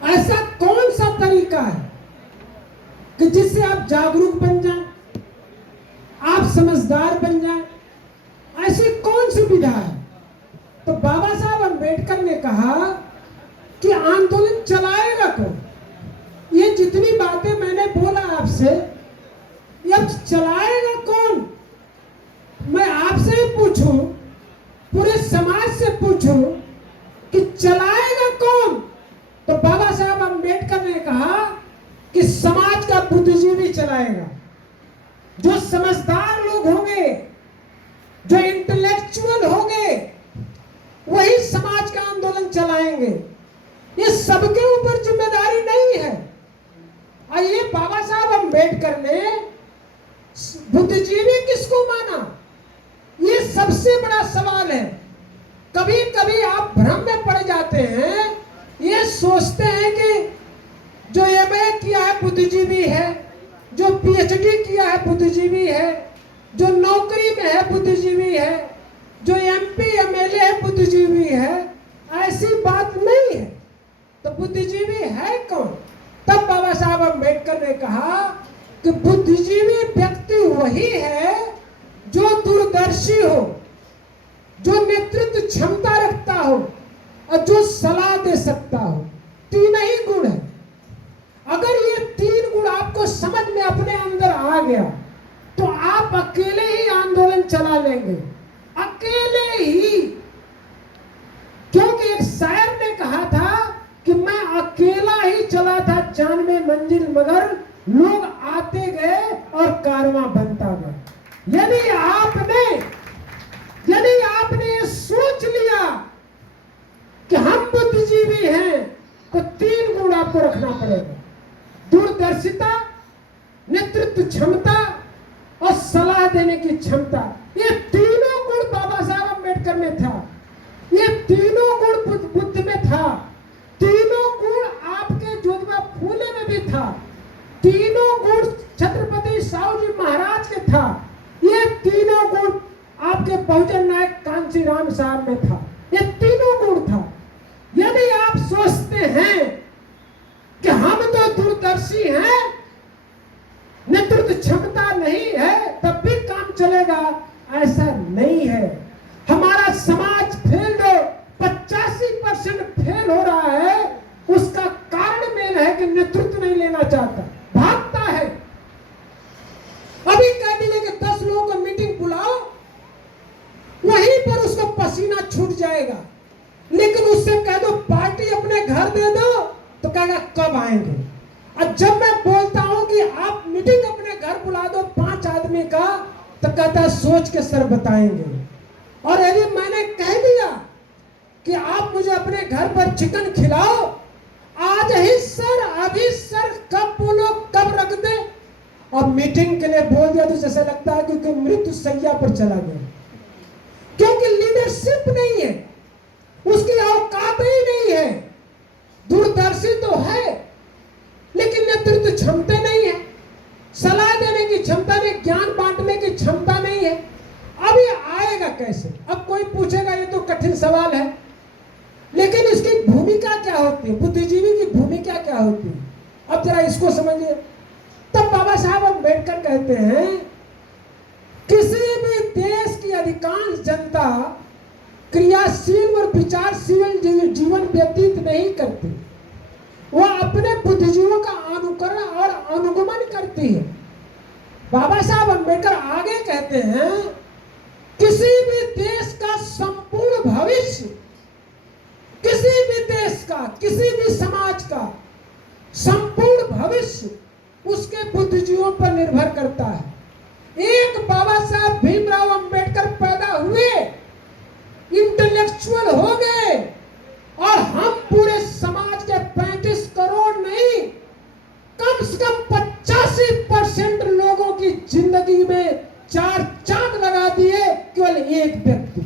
ऐसा कौन सा तरीका है कि जिससे आप जागरूक बन जाएं, आप समझदार बन जाएं? ऐसी कौन सी विधा है? तो बाबा साहब अम्बेडकर ने कहा कि आंदोलन चलाएगा कौन? ये जितनी बातें मैंने बोला आपसे, ये अब चलाएगा कौन? मैं आपसे ही पूछूं, पूरे समाज से पूछूं कि चलाएगा कौन? तो बाबा साहब अम्बेडकर ने कहा कि समाज का बुद्धिजीवी चलाएगा। जो समझदार लोग होंगे, जो इंटेलेक्चुअल होंगे, वही समाज का आंदोलन चलाएंगे। ये सबके ऊपर जिम्मेदारी नहीं है। और ये बाबा साहब अम्बेडकर ने बुद्धिजीवी किसको माना, ये सबसे बड़ा सवाल है। कभी कभी आप भ्रम में पड़ जाते हैं, ये सोचते हैं कि जो एमए किया है बुद्धिजीवी है, जो पीएचडी किया है बुद्धिजीवी है, जो नौकरी में है बुद्धिजीवी है, जो एमपी एमएलए है बुद्धिजीवी है। ऐसी बात नहीं है। तो बुद्धिजीवी है कौन? तब बाबा साहब अम्बेडकर ने कहा कि बुद्धिजीवी व्यक्ति वही है जो दूरदर्शी हो, जो नेतृत्व क्षमता रखता हो और जो सलाह दे सकता हो। तीन ही गुण है। अगर ये तीन गुण आपको समझ में अपने अंदर आ गया तो आप अकेले ही आंदोलन चला लेंगे, अकेले ही। क्योंकि एक शायर ने कहा था कि मैं अकेला ही चला था 96 मंजिल, मगर लोग आते गए और कारवां बनता गया। यदि आपने ये सोच लिया कि हम बुद्धिजीवी हैं, तो तीन गुण आपको रखना पड़ेगा: दूरदर्शिता, नेतृत्व क्षमता और सलाह देने की क्षमता। ये तीनों गुण बाबा साहब अम्बेडकर में था। ये तीनों गुण बुद्ध में था। तीनों गुण आपके ज्योतिबा फूले में भी था। तीनों गुण छत्रपति साहू जी महाराज के था। ये तीनों गुण आपके बहुजन नायक कांशीराम साहब में था। ये तीनों गुण था। यदि आप सोचते हैं कि हम तो दूरदर्शी हैं, नेतृत्व क्षमता नहीं है, तब भी काम चलेगा, ऐसा नहीं है। हमारा समाज फेल हो, 85% फेल हो रहा है। उसका कारण मेन है कि नेतृत्व नहीं लेना चाहता, भागता है। अभी कह दीजिए कि 10 लोगों को मीटिंग बुलाओ, वहीं पर उसको पसीना छूट जाएगा। लेकिन उससे कह दो पार्टी अपने घर दे दो, तो कहेगा कब आएंगे। और जब मैं बोलता हूं कि आप मीटिंग अपने घर बुला दो 5 आदमी का, तो कहता है सोच के सर बताएंगे। और यदि मैंने कह दिया कि आप मुझे अपने घर पर चिकन खिलाओ, आज ही सर, अभी सर, कब बोलो, कब रख दे, और मीटिंग के लिए बोल दिया तो जैसा लगता है क्योंकि मृत्यु सैया पर चला गया। क्योंकि लीडरशिप नहीं है, उसकी औकात ही नहीं है। दूरदर्शी तो है, लेकिन नेतृत्व क्षमता नहीं है, सलाह देने की क्षमता नहीं, ज्ञान बांटने की क्षमता नहीं है। अब ये आएगा कैसे? अब कोई पूछेगा, ये तो कठिन सवाल है, लेकिन इसकी भूमिका क्या होती है? बुद्धिजीवी की भूमिका क्या होती है? अब जरा इसको समझिए। तब बाबा साहब अम्बेडकर कहते हैं, किसी भी देश की अधिकांश जनता क्रियाशील और विचारशील जीवन व्यतीत नहीं करती, वह अपने बुद्धिजीवियों का अनुकरण और अनुगमन करती है। बाबा साहब अम्बेडकर आगे कहते हैं, किसी भी देश का संपूर्ण भविष्य, किसी भी देश का, किसी भी समाज का संपूर्ण भविष्य उसके बुद्धिजीवियों पर निर्भर करता है। एक बाबा साहब भीमराव अंबेडकर पैदा हुए, इंटेलेक्चुअल हो गए, और हम पूरे समाज के 35 करोड़ नहीं, कम से कम 85% लोगों की जिंदगी में 4 चांद लगा दिए केवल एक व्यक्ति,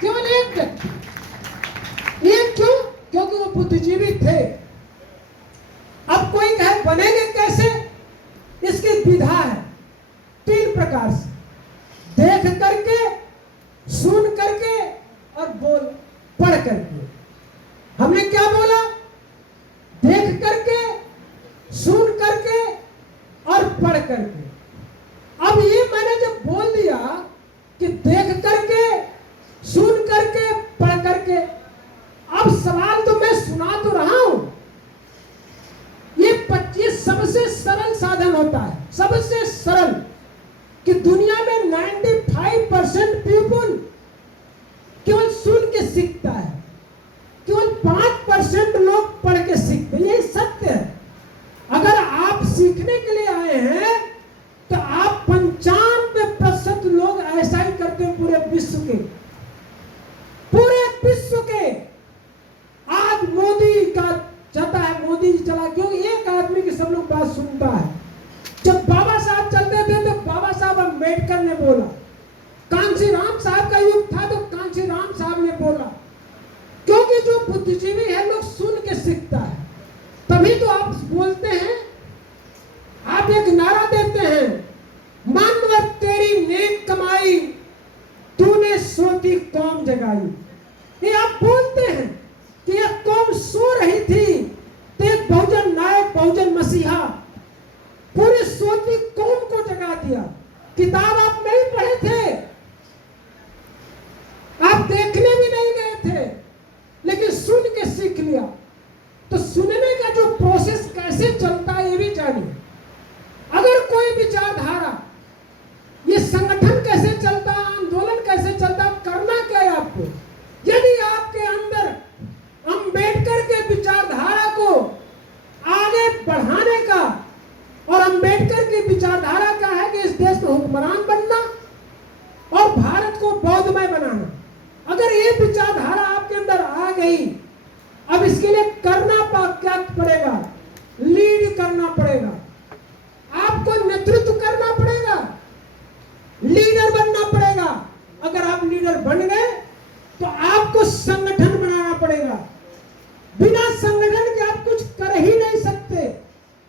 केवल एक व्यक्ति। ये क्यों? क्योंकि वो बुद्धिजीवी थे। अब कोई कहे बनेंगे कैसे? इसकी विधा है 3 प्रकार से: देख करके, सुन करके और पढ़ करके। हमने क्या बोला? देख पढ़ करके। अब ये मैंने जब बोल दिया कि देख करके, सुन करके, पढ़ करके, अब सवाल तो मैं सुना तो रहा हूं। ये सबसे सरल साधन होता है, सबसे सरल, कि दुनिया में 95% पीपल केवल सुन के सीखता है, केवल 5% लोग पढ़ के सीखते हैं। ये सत्य है। अगर आप सीखने के लिए आए हैं तो आप 95% लोग ऐसा ही करते हैं। पूरे विश्व के, पूरे विश्व के। आज मोदी का जाता है, मोदी जी चला, क्यों? एक आदमी की सब लोग बात सुनता है। जब बाबा साहब चलते थे तो बाबा साहब अम्बेडकर ने बोला, कांची राम साहब का युग था तो कांची राम साहब ने बोला, क्योंकि जो बुद्धिजीवी है लोग सुन के सीखता है। तभी तो आप बोलते हैं, आप एक नारा देते हैं, मानवर तेरी नेक कमाई, तूने सोती कौम जगाई। ये आप बोलते हैं कि यह कौम सो रही थी तो एक बहुजन नायक, बहुजन मसीहा पूरी सोती कौम को जगा दिया। किताब आप नहीं पढ़े थे, आप देखने भी नहीं गए थे, लेकिन सुन के सीख लिया। तो सुनने का जो प्रोसेस कैसे चलता है ये भी जानिए। अगर कोई विचारधारा, ये संगठन कैसे चलता, आंदोलन कैसे चलता, करना क्या है आपको? यदि आपके अंदर अंबेडकर के विचारधारा को आगे बढ़ाने का, और अंबेडकर की विचारधारा क्या है कि इस देश में हुक्मरान बनना और भारत को बौद्धमय बनाना, अगर ये विचारधारा आपके अंदर आ गई, अब इसके लिए करना क्या पड़ेगा? लीड करना पड़ेगा, आपको नेतृत्व करना पड़ेगा, लीडर बनना पड़ेगा। अगर आप लीडर बन गए तो आपको संगठन बनाना पड़ेगा। बिना संगठन के आप कुछ कर ही नहीं सकते।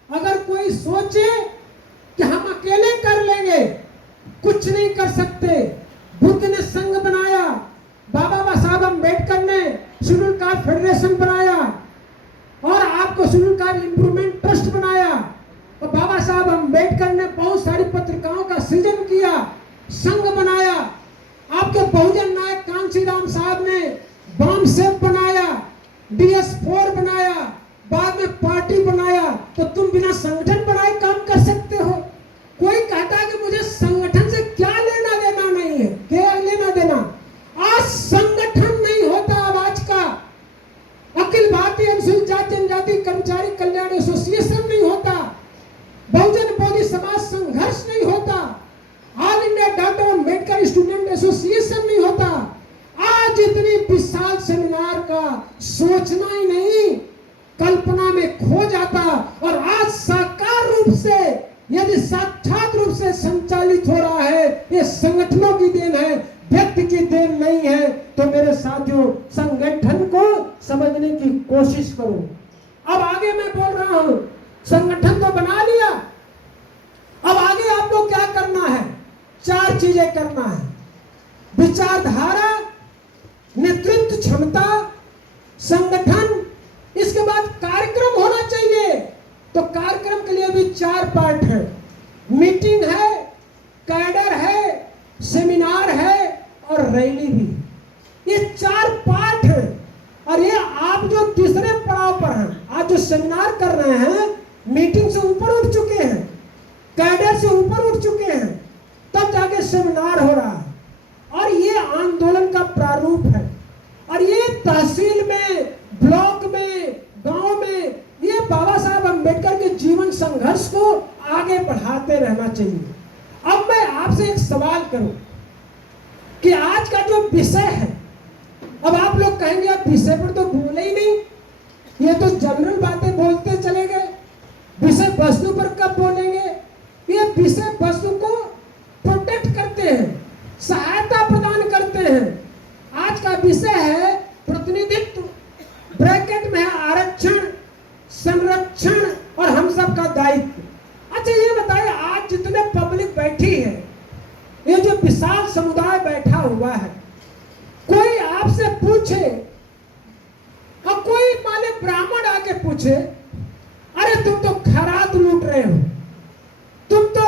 अगर कोई सोचे कि हम अकेले कर लेंगे, कुछ नहीं कर सकते। बुद्ध ने संघ बनाया, बाबा साहब अम्बेडकर ने शेड्यूल कास्ट फेडरेशन बनाया, और आपको शेड्यूल कास्ट इंप्रूवमेंट ट्रस्ट बनाया, और बाबा साहब अम्बेडकर ने बहुत सारी पत्रिकाओं का सृजन किया, संघ बनाया। आपके बहुजन नायक कांची राम साहब ने बॉम्ब सेफ बनाया, DS4 बनाया, बाद में पार्टी बनाया। तो तुम बिना संगठन बनाए काम कर सकते हो? कोई कहता है कि मुझे संगठन से क्या लेना देना नहीं है, क्या लेना देना? आज संगठन नहीं होता। आज का अखिल भारतीय अनुसूचित जाति जनजाति कर्मचारी कल्याण एसोसिएशन नहीं होता, बहुजन बौद्ध समाज संघर्ष नहीं होता, all India doctor Ambedkar student association नहीं होता। आज इतनी विशाल सेमिनार का सोचना ही नहीं, कल्पना में खो जाता। और आज साकार रूप से, यदि साक्षात रूप से संचालित हो रहा है, ये संगठनों की देन है, व्यक्ति की देन नहीं है। तो मेरे साथियों, संगठन को समझने की कोशिश करो। अब आगे मैं बोल रहा हूं, संगठन तो बना लिया, अब आगे आपको क्या करना है? 4 चीजें करना है। विचारधारा, नेतृत्व क्षमता, संगठन, इसके बाद कार्यक्रम होना चाहिए। तो कार्यक्रम के लिए भी 4 पार्ट है। मीटिंग है, कैडर है, सेमिनार है और रैली भी। ये 4 पार्ट है। और ये आप जो तीसरे पड़ाव पर हैं, आज जो सेमिनार कर रहे हैं, मीटिंग से ऊपर उठ चुके हैं, कैडर से ऊपर उठ चुके हैं, तब जाके सेमिनार हो रहा है। और ये आंदोलन का प्रारूप है। और ये तहसील में, ब्लॉक में, गांव में, ये बाबा साहब अम्बेडकर के जीवन संघर्ष को आगे बढ़ाते रहना चाहिए। अब मैं आपसे एक सवाल करूं कि आज का जो विषय है, अब आप लोग कहेंगे आप विषय पर तो बोले ही नहीं, ये तो जनरल बातें बोलते चले गए, विषय वस्तु पर कब बोलेंगे? ये विषय वस्तु को प्रोटेक्ट करते हैं, सहायता प्रदान करते हैं। आज का विषय है प्रतिनिधित्व, ब्रैकेट में है आरक्षण, संरक्षण और हम सब का दायित्व। अच्छा ये बताइए, आज जितने पब्लिक बैठी है, ये जो विशाल समुदाय बैठा हुआ है, कोई आपसे पूछे, और कोई माने ब्राह्मण आके पूछे, अरे तुम तो खैरात लूट रहे हो, तुम तो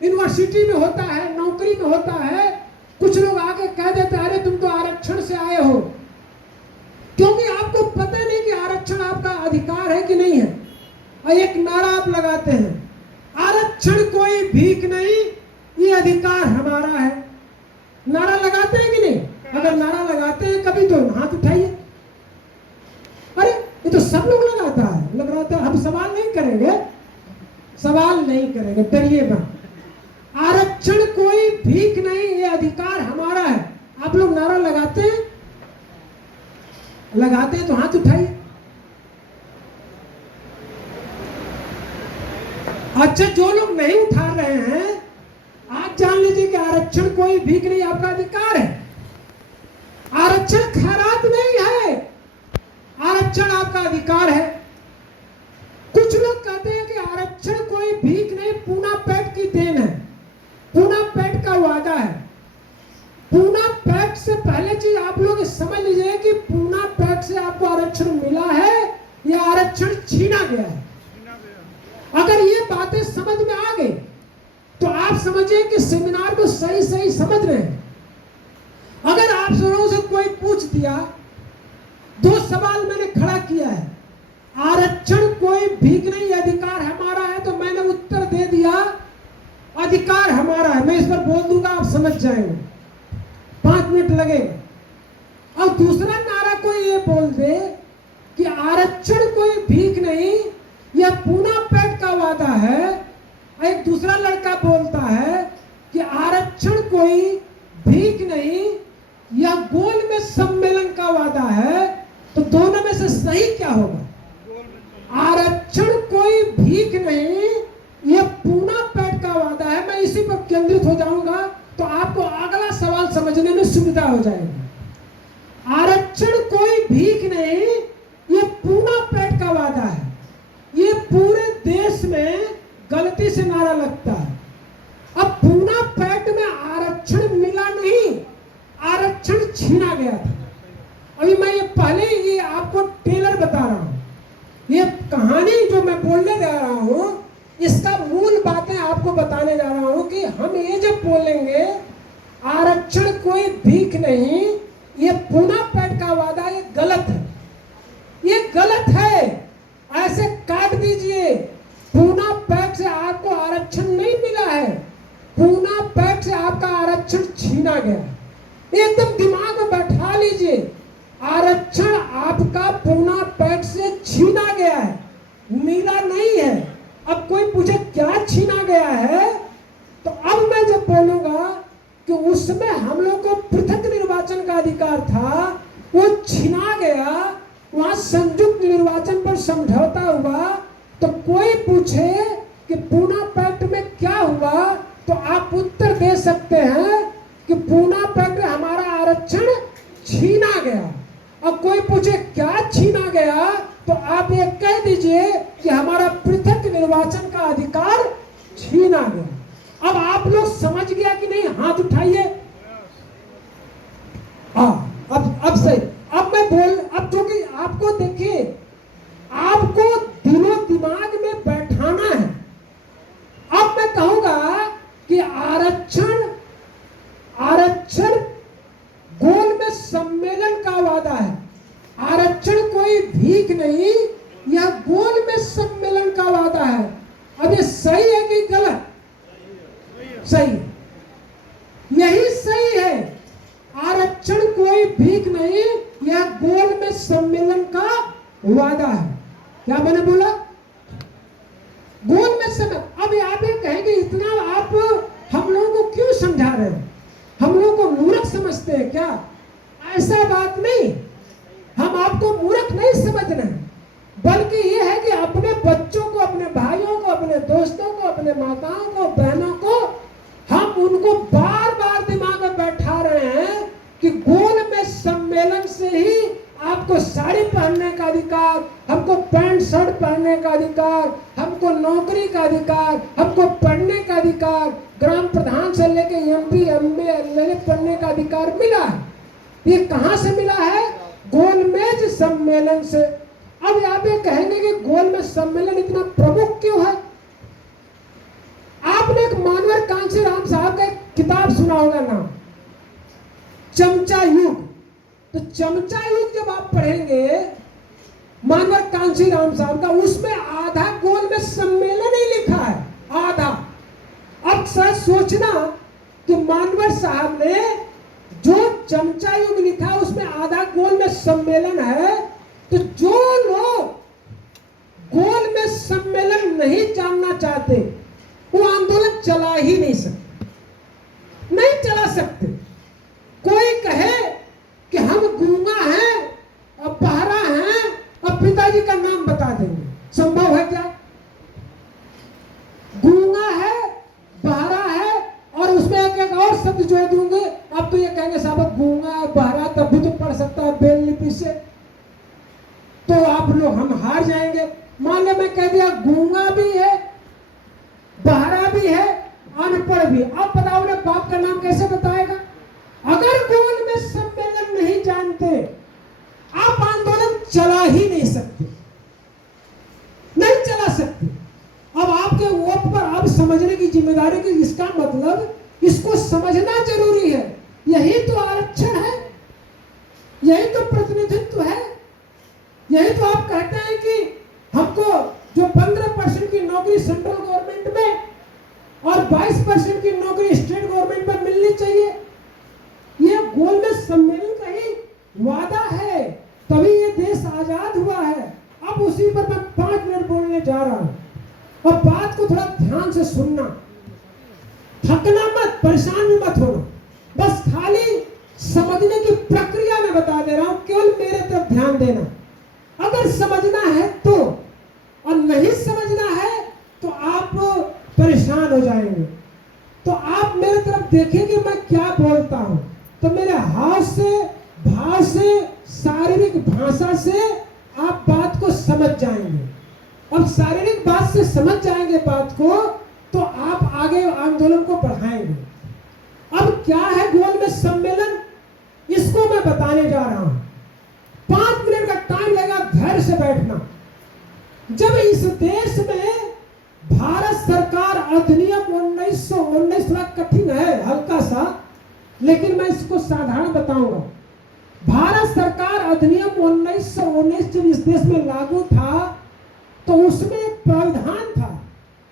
यूनिवर्सिटी में होता है, नौकरी में होता है, कुछ लोग आके कह देते अरे तुम तो आरक्षण से आए हो, क्योंकि आपको पता नहीं कि आरक्षण आपका अधिकार है कि नहीं है। और एक नारा आप लगाते हैं, आरक्षण कोई भीख नहीं, ये अधिकार हमारा है। नारा लगाते हैं कि नहीं? अगर नारा लगाते हैं कभी तो हाथ उठाइए। अरे ये तो सब लोग लगाता है, लगाता है। हम सवाल नहीं करेंगे, सवाल नहीं करेंगे, डरिए मत। आरक्षण कोई भीख नहीं, ये अधिकार हमारा है। आप लोग नारा लगाते हैं? लगाते हैं तो हाथ उठाइए। अच्छा, जो लोग नहीं उठा रहे हैं, आप जान लीजिए कि आरक्षण कोई भीख नहीं, आपका अधिकार है। आरक्षण खैरात नहीं है, आरक्षण आपका अधिकार है। कुछ लोग कहते हैं कि आरक्षण कोई भीख नहीं, पूना पैक्ट की देन है, पूना पैक्ट का वादा है। पूना पैक्ट से पहले चीज आप लोग समझ लीजिए कि पूना पैक्ट से आपको आरक्षण मिला है या आरक्षण छीना गया है। अगर ये बातें समझ में आ गई तो आप समझिए कि सेमिनार को सही सही समझ रहे हैं। अगर आप लोगों से कोई पूछ दिया, दो सवाल मैंने खड़ा किया है, आरक्षण कोई भीख नहीं, अधिकार हमारा है, तो मैंने उत्तर दे दिया अधिकार हमारा है। मैं इस पर बोल दूंगा, आप समझ जाएंगे, 5 मिनट लगेगा। और दूसरा नारा कोई ये बोल दे कि आरक्षण कोई भीख नहीं, यह पूना पैक्ट का वादा है। एक दूसरा लड़का बोलता है कि आरक्षण कोई भीख नहीं, यह गोलमेज सम्मेलन का वादा है। तो दोनों में से सही क्या होगा? आरक्षण कोई भीख नहीं, यह पूना पैक्ट का वादा है। मैं इसी पर केंद्रित हो जाऊंगा तो आपको अगला सवाल समझने में सुविधा हो जाएगी। आरक्षण कोई भीख नहीं, यह पूना पैक्ट का वादा है। ये पूरे देश में गलती से नारा लगता है। अब पूना पैक्ट में आरक्षण मिला नहीं, आरक्षण छीना गया था। अभी मैं ये पहले ये आपको टेलर बता रहा हूं, ये कहानी जो मैं बोलने जा रहा हूं, इसका मूल बातें आपको बताने जा रहा हूं कि हम ये जब बोलेंगे आरक्षण कोई भीख नहीं, ये पूना पैक्ट का वादा, ये गलत है, ये गलत है। ऐसे काट दीजिए, पूना पैक्ट से आपको आरक्षण नहीं मिला है, पूना पैक्ट से आपका आरक्षण छीना गया। एकदम दिमाग में बैठा लीजिए, आरक्षण आपका पूना पैक्ट से छीना गया है, मिला नहीं है। अब कोई पूछे क्या छीना गया है, तो अब मैं जब बोलूंगा कि उसमें हम लोग को पृथक निर्वाचन का अधिकार था, वो छीना गया, वहां संयुक्त निर्वाचन पर समझौता हुआ, तो कोई पूछे कि पूना पैक्ट में क्या हुआ, तो आप उत्तर दे सकते हैं कि पूना पैक्ट में हमारा आरक्षण छीना गया। और कोई पूछे क्या छीना गया, तो आप ये कह दीजिए कि हमारा पृथक निर्वाचन का अधिकार छीना गया। अब आप लोग समझ गया कि नहीं? हाथ उठाइए। अब सही। अब मैं बोल, अब क्योंकि आपको देखिए, आपको दिलो दिमाग में बैठाना है। अब मैं कहूंगा कि आरक्षण गोलमेज सम्मेलन का वादा है, आरक्षण कोई भीख नहीं, यह गोलमेज सम्मेलन का वादा है। अब ये सही है कि गलत? सही, यही सही है। आरक्षण कोई भीख नहीं, यह गोलमेज सम्मेलन का वादा है। क्या मैंने बोला? गोलमेज सम्मेलन। अब आप ये कहेंगे इतना आप हम लोगों को क्यों समझा रहे हैं, हम लोगों को मूर्ख समझते हैं क्या? ऐसा बात नहीं, हम आपको मूर्ख नहीं समझ रहे हैं, बल्कि ये है कि अपने बच्चों को, अपने भाइयों को, अपने दोस्तों को, अपने माताओं को, बहनों को, हम उनको बार बार दिमाग में बैठा रहे हैं कि गोलमेज सम्मेलन से ही आपको साड़ी पहनने का अधिकार, हमको पैंट शर्ट पहनने का अधिकार, हमको नौकरी का अधिकार, हमको पढ़ने का अधिकार, ग्राम प्रधान से लेके एमपी एमएलए पढ़ने का अधिकार मिला है। ये कहां से मिला है? गोलमेज सम्मेलन से। अब आप ये कहेंगे कि गोलमेज सम्मेलन इतना प्रमुख क्यों है? आप आपने एक मानवर कांची राम साहब का एक किताब सुना होगा नाम, चमचा युग। तो चमचा युग जब आप पढ़ेंगे मानवर कांची राम साहब का, उसमें आधा गोल में सम्मेलन ही लिखा है, आधा। अब सर सोचना कि मानवर साहब ने जो चमचा युग लिखा उसमें आधा गोल में सम्मेलन है, तो जो लोग गोल में सम्मेलन नहीं जानना चाहते वो आंदोलन चला ही नहीं सकते, नहीं चला सकते। कोई कहे कि हम गूंगा हैं और बहरा हैं और पिताजी का नाम बता देंगे, संभव है क्या? गूंगा है, बहरा है और उसमें एक और शब्द जोड़ दूंगे, अब तो ये कहेंगे साहब गूंगा बहरा तब भी तो पढ़ सकता है ब्रेल लिपि से, तो आप लोग हम हार जाएंगे। मान लो मैं कह दिया गूंगा भी है, बहरा भी है, अनपढ़ भी, अब बताओ ना बाप का नाम कैसे बताएगा? अगर गोल में सम्मेलन नहीं जानते आप आंदोलन चला ही नहीं सकते, नहीं चला सकते। अब आपके ऊपर अब समझने की जिम्मेदारी की, इसका मतलब इसको समझना जरूरी है। यही तो आरक्षण है, यही तो प्रतिनिधित्व है, यही तो आप कहते हैं कि हमको जो 15% की नौकरी सेंट्रल गवर्नमेंट में और 22% की नौकरी स्टेट गवर्नमेंट में मिलनी चाहिए, ये गोल में सम्मेलन का ही वादा है, तभी ये देश आजाद हुआ है। अब उसी पर मैं 5 मिनट बोलने जा रहा हूं और बात को थोड़ा ध्यान से सुनना, थकना मत, परेशान भी मत होना, बस खाली समझने की प्रक्रिया में बता दे रहा हूं, केवल मेरे तरफ ध्यान देना। अगर समझना है तो, और नहीं समझना है तो आप परेशान हो जाएंगे। तो आप मेरे तरफ देखेंगे मैं क्या बोलता हूं, तो मेरे हाथ से, भाव से, शारीरिक भाषा से आप बात को समझ जाएंगे। अब शारीरिक बात से समझ जाएंगे बात को तो आप आगे आंदोलन को बढ़ाएंगे। अब क्या है गोल में सम्मेलन, इसको मैं बताने जा रहा हूं। 5 मिनट का टाइम लगेगा, धैर्य से बैठना। जब इस देश में भारत सरकार अधिनियम 1919, थोड़ा कठिन है हल्का सा, लेकिन मैं इसको साधारण बताऊंगा। भारत सरकार अधिनियम 1919 जब इस देश में लागू था तो उसमें एक प्रावधान था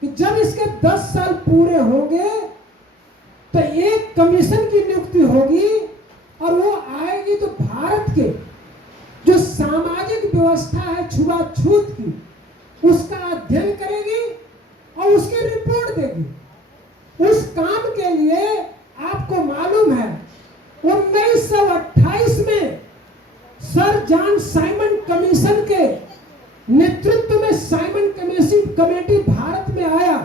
कि जब इसके 10 साल पूरे होंगे तो एक कमीशन की नियुक्ति होगी और वो आएगी तो भारत के जो सामाजिक व्यवस्था है छुआछूत की, उसका अध्ययन करेगी और उसकी रिपोर्ट देगी। उस काम के लिए आपको मालूम है 1928 में सर जॉन साइमन कमीशन के नेतृत्व में साइमन कमेटी भारत में आया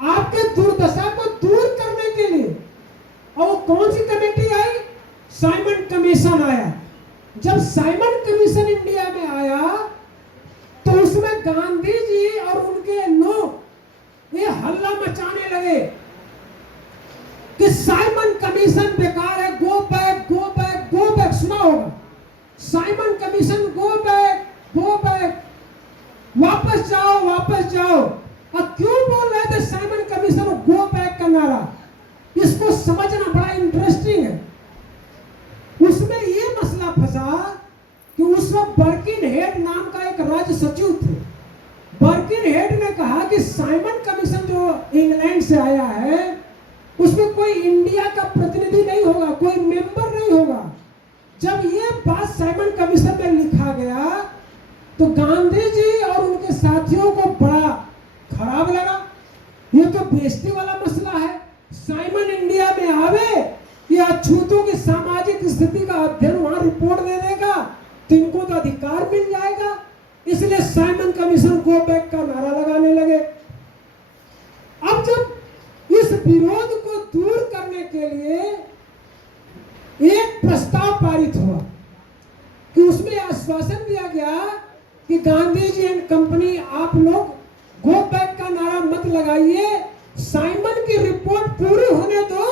आपके दुर्दशा को दूर करने के लिए। और वो कौन सी कमेटी आई? साइमन कमीशन आया। जब साइमन कमीशन इंडिया में आया तो उसमें गांधी जी और उनके लोग ये हल्ला मचाने लगे कि साइमन कमीशन बेकार है, go back go back go back. सुना होगा Simon commission, go back go back, वापस जाओ वापस जाओ। और क्यों बोल रहे थे साइमन कमीशन गो बैक का नारा? इसको समझना बड़ा इंटरेस्टिंग है। उसमें ये मसला फंसा कि उस वक्त बर्किन हेड नाम का एक राज्य सचिव थे। बर्किन हेड ने कहा कि साइमन कमीशन जो इंग्लैंड से आया है उसमें कोई इंडिया का प्रतिनिधि नहीं होगा, कोई मेंबर नहीं होगा। जब ये बात साइमन कमीशन में लिखा गया तो गांधी जी और उनके साथियों को बड़ा खराब लगा। ये तो बेइज्जती वाला मसला है, साइमन इंडिया में आवे, ये अछूतों की सामाजिक स्थिति का अध्ययन वहां रिपोर्ट दे देगा तो इनको तो अधिकार मिल जाएगा। इसलिए साइमन कमीशन गो बैक का नारा लगाने लगे। अब जब इस विरोध को दूर करने के लिए एक प्रस्ताव पारित हुआ कि उसमें आश्वासन दिया गया कि गांधी जी एंड कंपनी आप लोग गो बैक का नारा मत लगाइए, साइमन की रिपोर्ट पूरी होने दो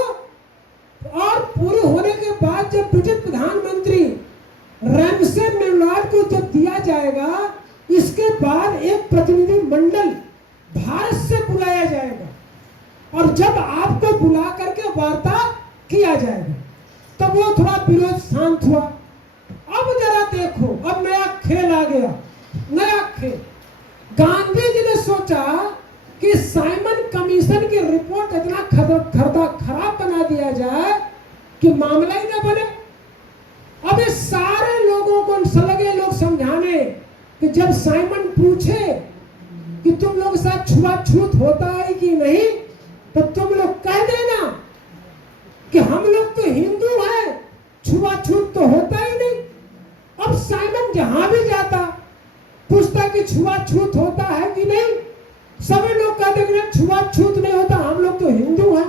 और पूरी होने के बाद जब ब्रिटिश प्रधानमंत्री रैमसे मेनलॉर्ड को जब दिया जाएगा इसके बाद एक प्रतिनिधि मंडल भारत से बुलाया जाएगा और जब आपको बुला करके वार्ता किया जाएगा तब वो थोड़ा विरोध शांत हुआ। अब जरा देखो, अब नया खेल आ गया, नया खेल। गांधी जी ने सोचा कि साइमन कमीशन की रिपोर्ट इतना खराब बना दिया जाए कि मामला ही ना बने। अब ये सारे लोगों को लगे लोग समझाने कि जब साइमन पूछे कि तुम लोग के साथ छुआछूत होता है कि नहीं, तो तुम लोग कह देना कि हम लोग तो हिंदू हैं, छुआछूत तो होता ही नहीं। अब साइमन जहां भी जाता पूछता कि छुआछूत होता है कि नहीं, सभी लोग कहते कि छुआछूत नहीं होता, हम लोग तो हिंदू हैं।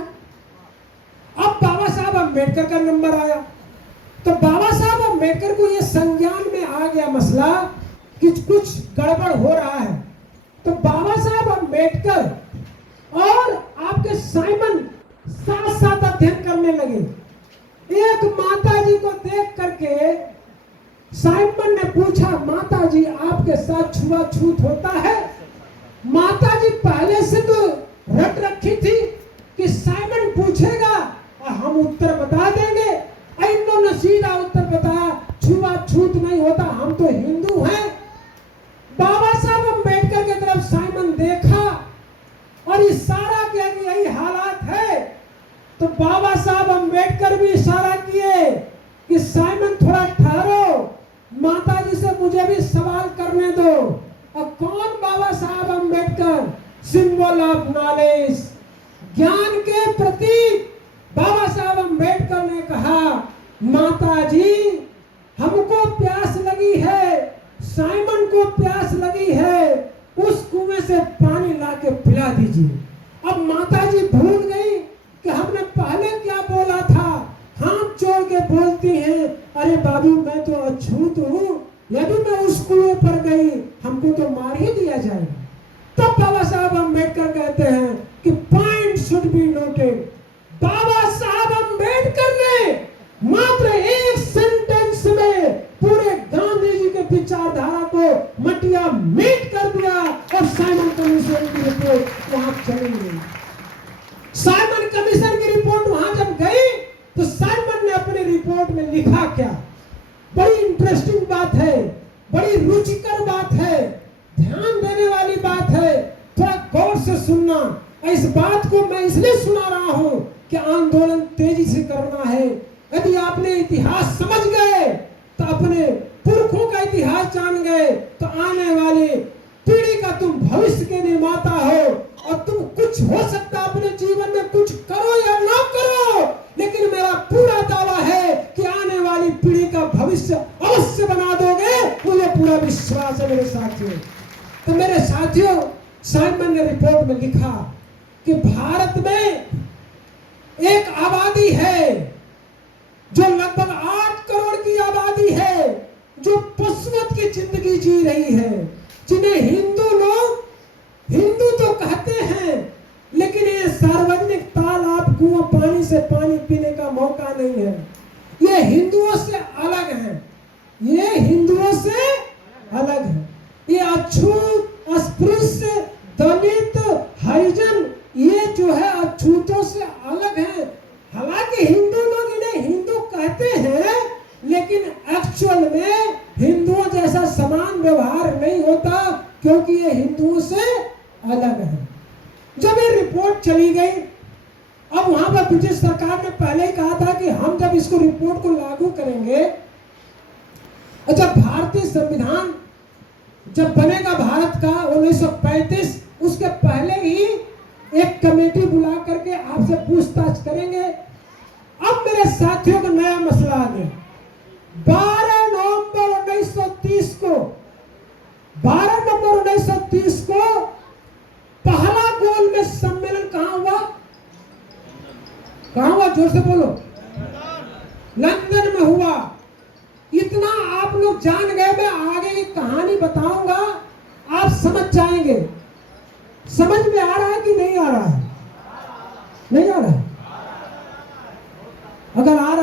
अब बाबा साहब अम्बेडकर का नंबर आया, तो बाबा साहब अम्बेडकर को यह संज्ञान में आ गया मसला कि कुछ गड़बड़ हो रहा है। तो बाबा साहब अम्बेडकर और आपके साइमन साथ साथ अध्ययन करने लगे। एक माता जी को देख करके साइमन ने पूछा, माता जी आपके साथ छुआछूत होता है? माता जी पहले से तो रट रखी थी कि साइमन पूछेगा और हम उत्तर बता देंगे। इन्होंने सीधा उत्तर बताया, छुआछूत नहीं होता, हम तो हिंदू हैं। बाबा साहब अम्बेडकर की तरफ साइमन देखा और इशारा किया कि यही हालात है। तो बाबा साहब अम्बेडकर भी इशारा किए कि साइमन थोड़ा ठहरो, माता जी से मुझे भी सवाल करने दो। और कौन बाबा Saheb Ambedkar? Symbol of knowledge, ज्ञान के प्रतीक। बाबा साहब अम्बेडकर ने कहा, माता जी हमको प्यास लगी है, साइमन को प्यास लगी है, उस कुएं से पानी लाके पिला दीजिए। अब माता जी भूल गई कि हमने पहले क्या बोला था, हाथ जोड़ के बोलती हैं, अरे बाबू मैं तो अछूत हूं, यदि मैं उस कुएं पर गई हमको तो मार ही दिया जाएगा। तब बाबा साहब अम्बेडकर कहते हैं कि पॉइंट शुड बी नोटेड। बाबा साहब अम्बेडकर ने मात्र एक सेंटेंस में पूरे गांधी जी के विचारधारा को मटिया मेट कर दिया और साइमन कमीशन की रिपोर्ट वहां चली गई। साइमन कमीशन की रिपोर्ट वहां जब गई तो साइमन ने अपनी रिपोर्ट में लिखा क्या? बड़ी इंटरेस्टिंग बात है, बड़ी रुचिकर बात है, ध्यान देने वाली बात है, थोड़ा गौर से सुनना। इस बात को मैं इसलिए सुना रहा हूं कि आंदोलन तेजी से करना है। यदि आपने इतिहास समझ गए तो अपने पुरखों का इतिहास जान गए तो आने वाली पीढ़ी का तुम भविष्य के निर्माता हो और तुम कुछ हो सकता अपने जीवन में कुछ करो या ना करो, लेकिन मेरा पूरा दावा है कि आने वाली पीढ़ी का भविष्य अवश्य बना दोगे, मुझे पूरा विश्वास है मेरे साथियों। तो मेरे साथियों, साइमन ने रिपोर्ट में लिखा कि भारत में एक आबादी है जो लगभग 8 करोड़ की आबादी है, जो पशुवत की जिंदगी जी रही है, जिन्हें हिंदू लोग हिंदू तो कहते हैं, लेकिन ये सार्वजनिक तालाब कुआं पानी से पानी पीने का मौका नहीं है। ये हिंदुओं से अलग है, ये हिंदुओं से अलग है। ये अछूत, अस्पृश्य, दलित, हरिजन, ये जो है अछूतों से अलग है। हालांकि हिंदू लोग इन्हें हिंदू कहते हैं, लेकिन एक्चुअल में हिंदुओं जैसा समान व्यवहार नहीं होता, क्योंकि ये हिंदुओं से अलग है। जब ये रिपोर्ट चली गई, अब वहां पर ब्रिटिश सरकार ने पहले ही कहा था कि हम जब इसको रिपोर्ट को लागू करेंगे, अच्छा भारतीय संविधान जब बनेगा भारत का 1935, उसके पहले ही एक कमेटी बुला करके आपसे पूछताछ करेंगे। अब मेरे साथियों को नया मसला आ गया। 12 नवंबर 1930 को पहला गोल में सम्मेलन कहां हुआ? कहां हुआ? जोर से बोलो। लंदन में हुआ। इतना आप लोग जान गए, मैं आगे की कहानी बताऊंगा, आप समझ जाएंगे। समझ में आ रहा है कि नहीं आ रहा है? नहीं आ रहा है? अगर आ रहा